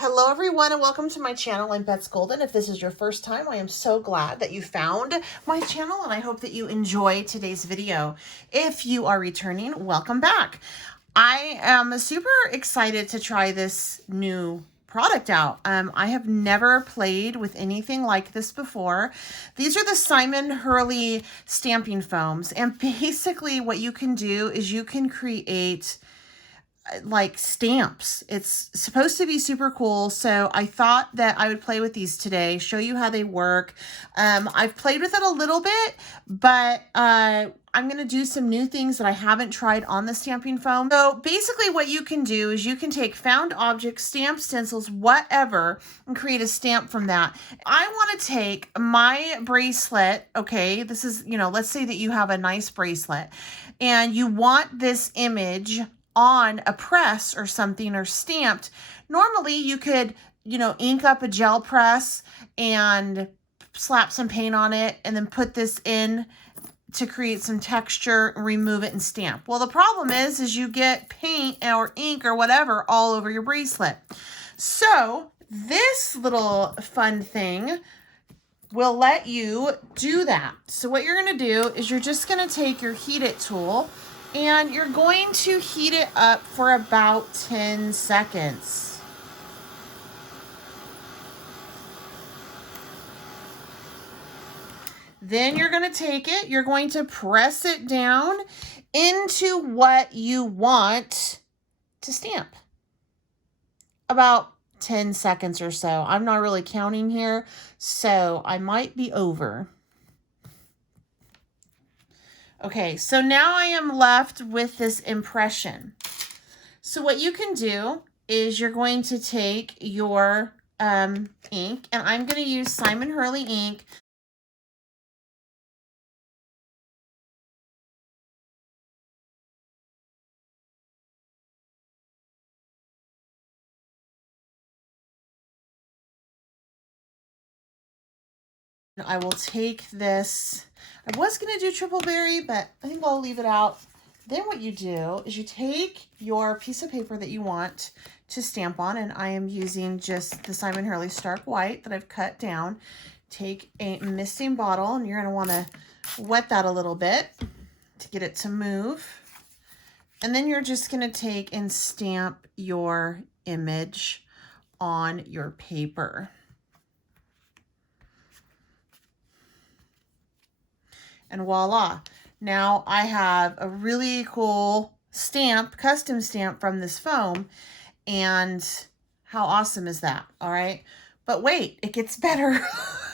Hello everyone and welcome to my channel. I'm Bets Golden. If this is your first time, I am so glad that you found my channel and I hope that you enjoy today's video. If you are returning, welcome back. I am super excited to try this new product out. I have never played with anything like this before. These are the Simon Hurley stamping foams, and basically what you can do is you can create like stamps. It's supposed to be super cool, so I thought that I would play with these today, show you how they work. I've played with it a little bit, but I'm going to do some new things that I haven't tried on the stamping foam. So basically what you can do is you can take found objects, stamps, stencils, whatever, and create a stamp from that. I want to take my bracelet, okay, this is, let's say that you have a nice bracelet and you want this image on a press or something or stamped. Normally you could, ink up a gel press and slap some paint on it and then put this in to create some texture, remove it and stamp. Well, the problem is you get paint or ink or whatever all over your bracelet. So this little fun thing will let you do that. So what you're going to do is you're just going to take your Heat It tool and you're going to heat it up for about 10 seconds. Then you're going to take it, you're going to press it down into what you want to stamp. About 10 seconds or so. I'm not really counting here, so I might be over. Okay, so now I am left with this impression. So what you can do is you're going to take your ink, and I'm going to use Simon Hurley ink. I will take this. I was going to do triple berry, but I think I'll leave it out. Then what you do is you take your piece of paper that you want to stamp on, and I am using just the Simon Hurley Stark White that I've cut down. Take a misting bottle, and you're going to want to wet that a little bit to get it to move. And then you're just going to take and stamp your image on your paper. And voila, now I have a really cool stamp, custom stamp from this foam. And how awesome is that? All right. But wait, it gets better.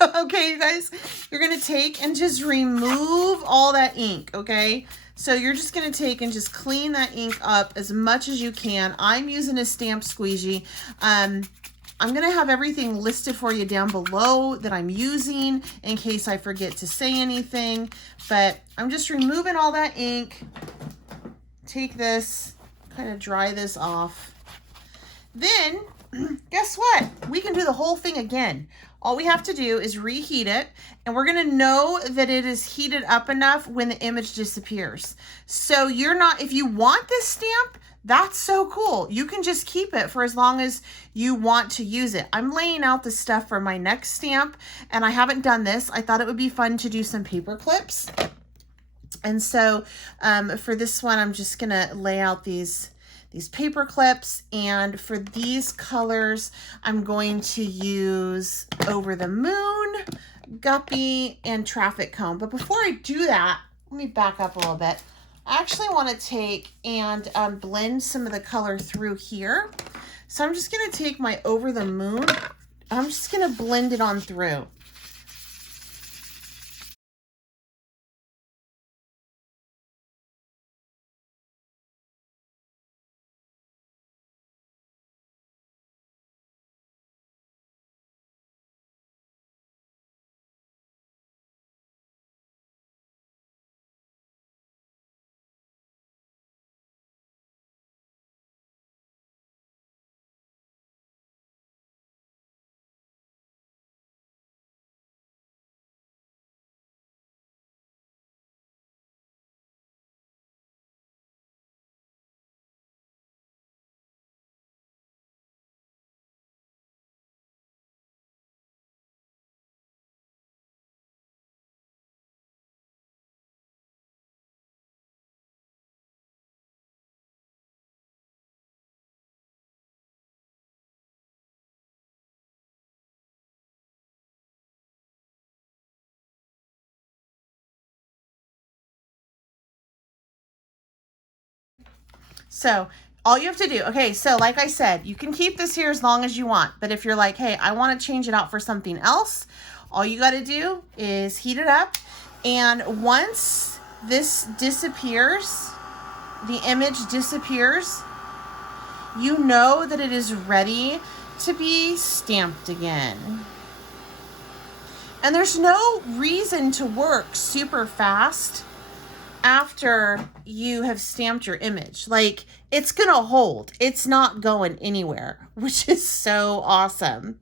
Okay, you guys, you're going to take and just remove all that ink. Okay. So you're just going to take and just clean that ink up as much as you can. I'm using a stamp squeegee. I'm going to have everything listed for you down below that I'm using in case I forget to say anything. But I'm just removing all that ink. Take this, kind of dry this off. Then, guess what? We can do the whole thing again. All we have to do is reheat it, and we're going to know that it is heated up enough when the image disappears. So if you want this stamp, that's so cool. You can just keep it for as long as you want to use it. I'm laying out the stuff for my next stamp, and I haven't done this. I thought it would be fun to do some paper clips. And so for this one, I'm just going to lay out these paper clips. And for these colors, I'm going to use Over the Moon, Guppy, and Traffic Cone. But before I do that, let me back up a little bit. I actually want to take and blend some of the color through here. So I'm just going to take my Over the Moon. I'm just going to blend it on through. So all you have to do, okay, so like I said, you can keep this here as long as you want, but if you're like, hey, I want to change it out for something else, all you got to do is heat it up. And once this disappears, the image disappears, you know that it is ready to be stamped again. And there's no reason to work super fast after you have stamped your image. Like, it's gonna hold. It's not going anywhere, which is so awesome.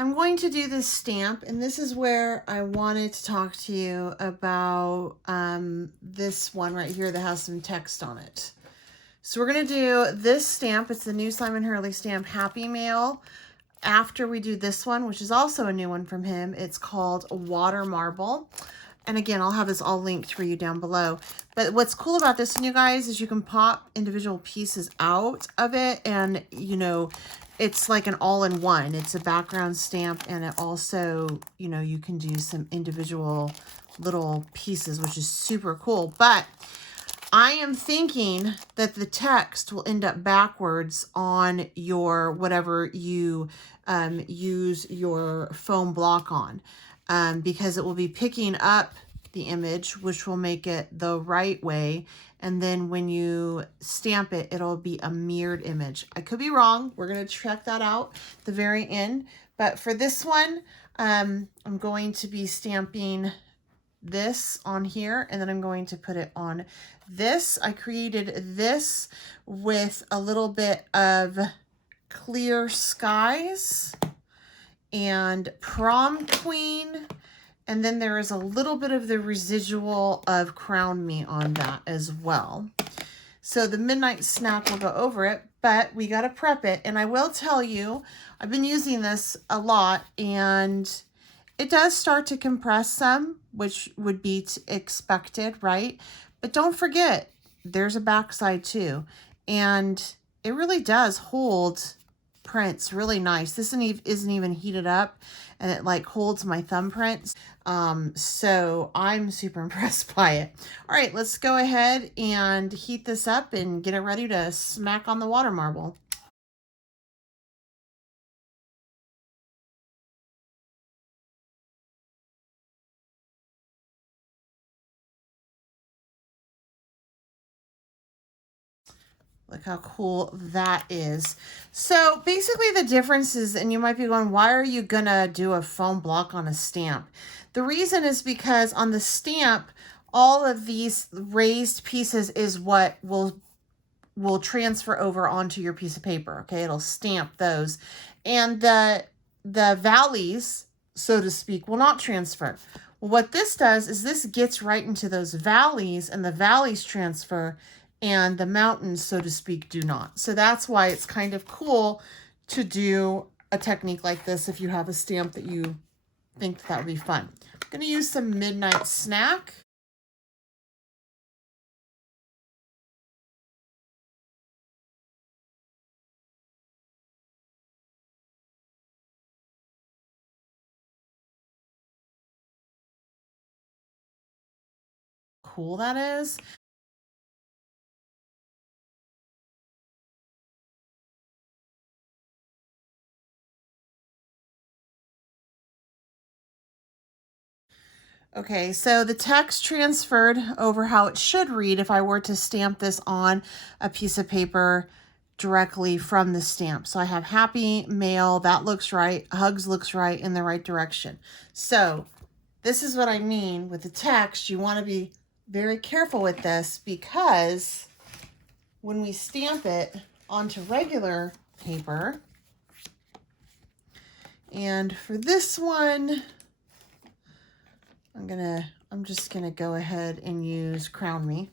I'm going to do this stamp, and this is where I wanted to talk to you about this one right here that has some text on it. So we're going to do this stamp. It's the new Simon Hurley stamp, Happy Mail. After we do this one, which is also a new one from him, it's called Water Marble. And again, I'll have this all linked for you down below. But what's cool about this one, you guys, is you can pop individual pieces out of it, and, you know, it's like an all-in-one. It's a background stamp, and it also, you know, you can do some individual little pieces, which is super cool. But I am thinking that the text will end up backwards on your, whatever you use your foam block on, because it will be picking up the image, which will make it the right way. And then when you stamp it, it'll be a mirrored image. I could be wrong. We're going to check that out at the very end. But for this one, I'm going to be stamping this on here, and then I'm going to put it on this. I created this with a little bit of Clear Skies and Prom Queen, and then there is a little bit of the residual of Crown Me on that as well. So the Midnight Snack will go over it, but we got to prep it. And I will tell you, I've been using this a lot, and it does start to compress some, which would be expected, right? But don't forget, there's a backside too. And it really does hold prints really nice. This isn't even heated up, and it like holds my thumbprints. So I'm super impressed by it. All right, let's go ahead and heat this up and get it ready to smack on the water marble. Look how cool that is. So basically the difference is, and you might be going, why are you gonna do a foam block on a stamp? The reason is because on the stamp, all of these raised pieces is what will transfer over onto your piece of paper. Okay, it'll stamp those. And the valleys, so to speak, will not transfer. Well, what this does is this gets right into those valleys, and the valleys transfer, and the mountains, so to speak, do not. So that's why it's kind of cool to do a technique like this if you have a stamp that you think that would be fun. I'm going to use some Midnight Snack. Cool that is. Okay, so the text transferred over how it should read if I were to stamp this on a piece of paper directly from the stamp. So I have Happy Mail, that looks right, Hugs looks right, in the right direction. So this is what I mean with the text. You want to be very careful with this, because when we stamp it onto regular paper, and for this one, I'm just gonna go ahead and use Crown Me.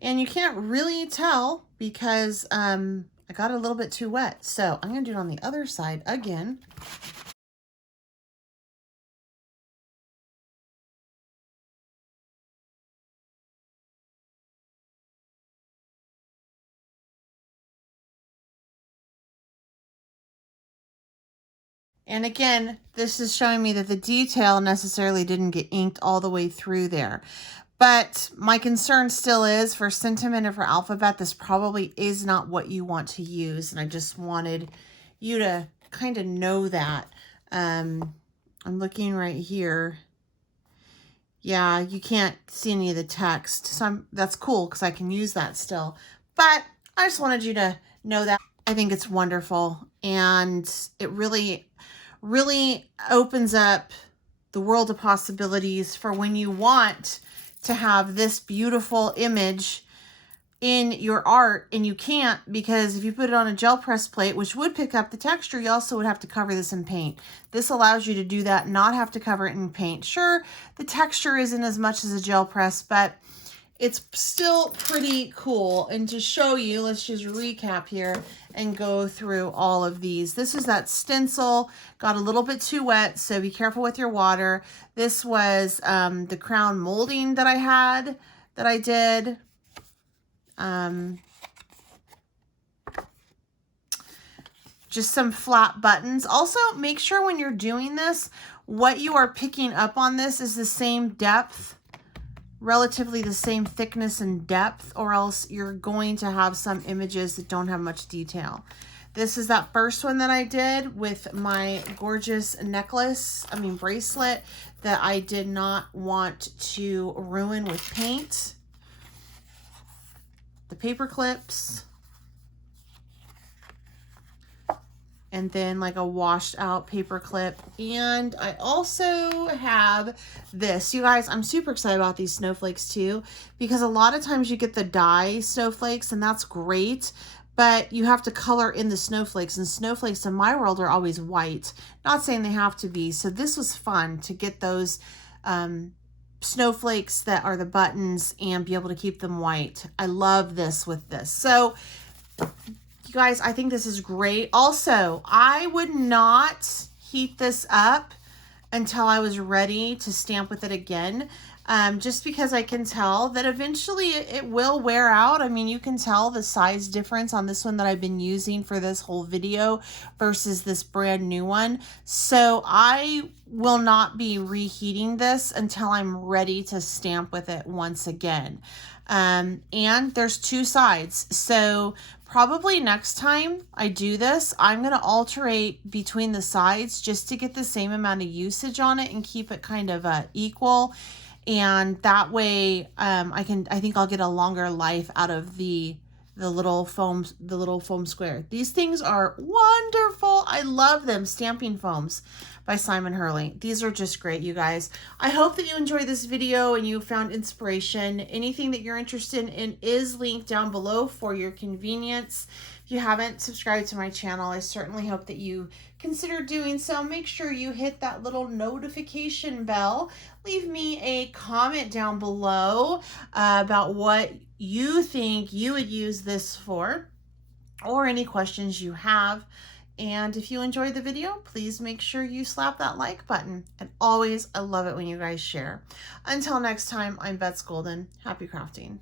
And you can't really tell because I got it a little bit too wet. So I'm gonna do it on the other side again. And again, this is showing me that the detail necessarily didn't get inked all the way through there. But my concern still is, for sentiment and for alphabet, this probably is not what you want to use. And I just wanted you to kind of know that. I'm looking right here. Yeah, you can't see any of the text. So that's cool because I can use that still. But I just wanted you to know that. I think it's wonderful. And it really, really opens up the world of possibilities for when you want to have this beautiful image in your art, and you can't, because if you put it on a gel press plate, which would pick up the texture, you also would have to cover this in paint. This allows you to do that, not have to cover it in paint. Sure, the texture isn't as much as a gel press, but it's still pretty cool. And to show you, let's just recap here and go through all of these. This is that stencil, got a little bit too wet, so be careful with your water. This was the crown molding that I did. Just some flat buttons. Also, make sure when you're doing this, what you are picking up on this is the same depth, relatively the same thickness and depth, or else you're going to have some images that don't have much detail. This is that first one that I did with my gorgeous bracelet that I did not want to ruin with paint. The paper clips, and then like a washed out paper clip. And I also have this. You guys, I'm super excited about these snowflakes too, because a lot of times you get the dye snowflakes, and that's great, but you have to color in the snowflakes, and snowflakes in my world are always white. Not saying they have to be. So this was fun to get those snowflakes that are the buttons and be able to keep them white. I love this with this. So you guys, I think this is great. Also, I would not heat this up until I was ready to stamp with it again, just because I can tell that eventually it will wear out. I mean, you can tell the size difference on this one that I've been using for this whole video versus this brand new one. So I will not be reheating this until I'm ready to stamp with it once again. And there's two sides. So probably next time I do this, I'm going to alternate between the sides just to get the same amount of usage on it and keep it kind of equal. And that way, I think I'll get a longer life out of the little foam square. These things are wonderful. I love them. Stamping foams by Simon Hurley. These are just great, you guys. I hope that you enjoyed this video and you found inspiration. Anything that you're interested in is linked down below for your convenience. If you haven't subscribed to my channel, I certainly hope that you consider doing so. Make sure you hit that little notification bell. Leave me a comment down below about what you think you would use this for, or any questions you have. And if you enjoyed the video, please make sure you slap that like button. And always, I love it when you guys share. Until next time, I'm Bets Golden. Happy crafting.